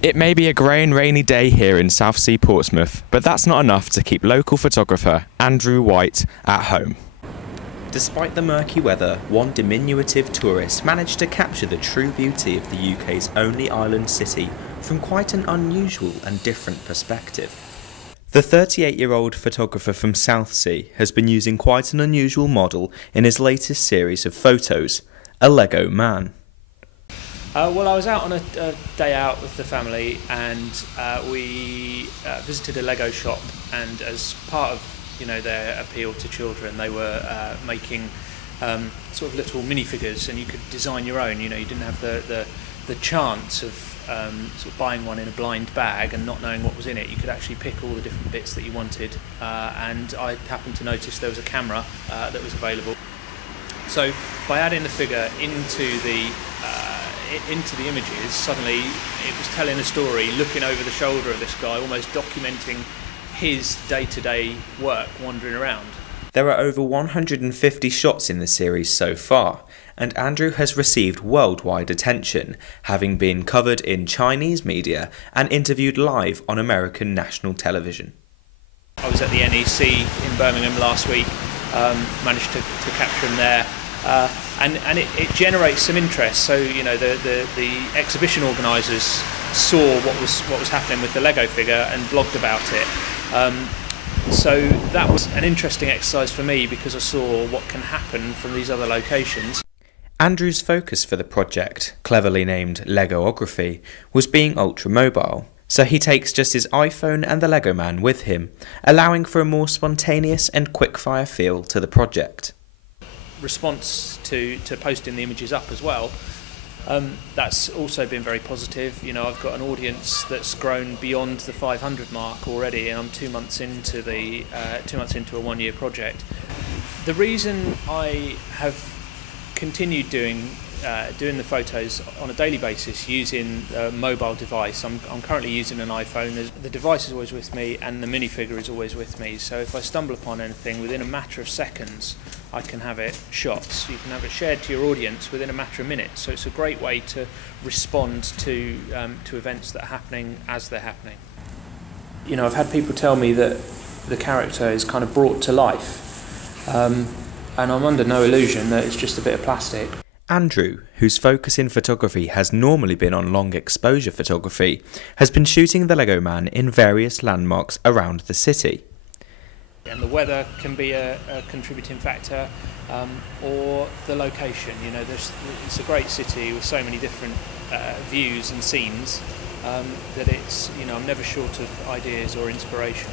It may be a grey and rainy day here in Southsea Portsmouth, but that's not enough to keep local photographer Andrew Whyte at home. Despite the murky weather, one diminutive tourist managed to capture the true beauty of the UK's only island city from quite an unusual and different perspective. The 38-year-old photographer from Southsea has been using quite an unusual model in his latest series of photos, a Lego man. Well, I was out on a day out with the family, and we visited a Lego shop. And as part of their appeal to children, they were making sort of little minifigures, and you could design your own. You didn't have the chance of sort of buying one in a blind bag and not knowing what was in it. You could actually pick all the different bits that you wanted, and I happened to notice there was a camera that was available. So by adding the figure into the images, suddenly it was telling a story, looking over the shoulder of this guy, almost documenting his day-to-day work wandering around. There are over 150 shots in the series so far, and Andrew has received worldwide attention, having been covered in Chinese media and interviewed live on American national television. I was at the NEC in Birmingham last week, managed to capture him there. And it generates some interest. So the exhibition organisers saw what was happening with the Lego figure and blogged about it. So that was an interesting exercise for me, because I saw what can happen from these other locations. Andrew's focus for the project, cleverly named Legography, was being ultra-mobile. So he takes just his iPhone and the Lego man with him, allowing for a more spontaneous and quick-fire feel to the project. Response to posting the images up as well, that's also been very positive. I've got an audience that's grown beyond the 500 mark already, and I'm 2 months into a one-year project. The reason I have continued doing the photos on a daily basis using a mobile device. I'm currently using an iPhone. The device is always with me, and the minifigure is always with me. So if I stumble upon anything, within a matter of seconds, I can have it shot. So you can have it shared to your audience within a matter of minutes. So it's a great way to respond to events that are happening as they're happening. I've had people tell me that the character is kind of brought to life, and I'm under no illusion that it's just a bit of plastic. Andrew, whose focus in photography has normally been on long exposure photography, has been shooting the Lego man in various landmarks around the city. And the weather can be a contributing factor, or the location. It's a great city with so many different views and scenes that I'm never short of ideas or inspiration.